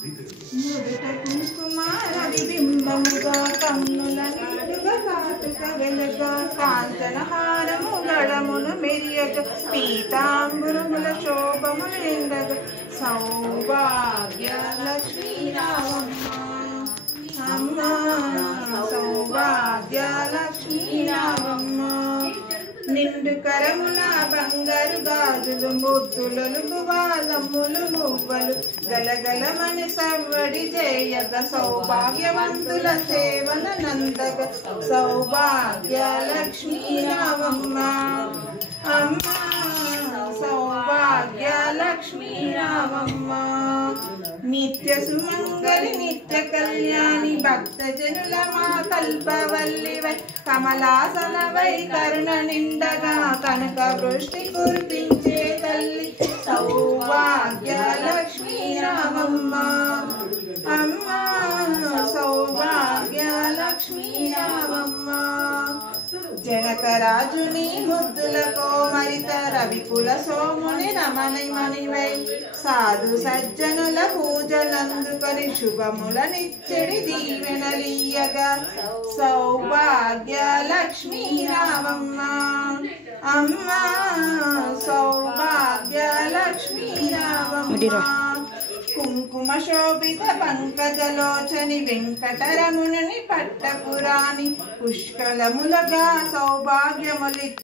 నుదుట కుంకుమార విబింబముగా కన్నుల నిండుగా కాటుక వెలుగ కాంచనహారము గడమును మెరియగ పీతాంబరముల శోభములు నిండగ సౌభాగ్య లక్ష్మీ రామమ్మ అమ్మ సౌభాగ్య లక్ష్మీ రామమ్మ నిండు కరముల బంగారు గాజులు ముద్దులలు బాలమ్ములు మువ్వలు గలగలమని సవ్వడి చేయగ సౌభాగ్యవంతుల సేవల నందగ సౌభాగ్య లక్ష్మీ రామమ్మ అమ్మ సౌభాగ్య లక్ష్మీ రామమ్మ నిత్య సుమంగళి నిత్య కళ్యాణి భక్తజనుల మా కల్పవల్లివై కమలాసనవై కరుణ నిండగా కనక వృష్టి కురిపించే తల్లి సౌభాగ్య లక్ష్మీ రామమ్మ అమ్మ సౌభాగ్య లక్ష్మీ రామమ్మ జనకరాజుని ముద్దుల కోమరిత రవికుల సోముని రమణిమణివై సాధు సజ్జనుల పూజలందుకొని శుభముల నిచ్చడి దీవెనలీయగా సౌభాగ్య లక్ష్మీ రామమ్మ అమ్మ సౌభాగ్య లక్ష్మీ రామమ్మ కుంకుమ శోభిత పంకజలోచని వెంకటరముని పట్టపురాణి పుష్కలములగా సౌభాగ్యములి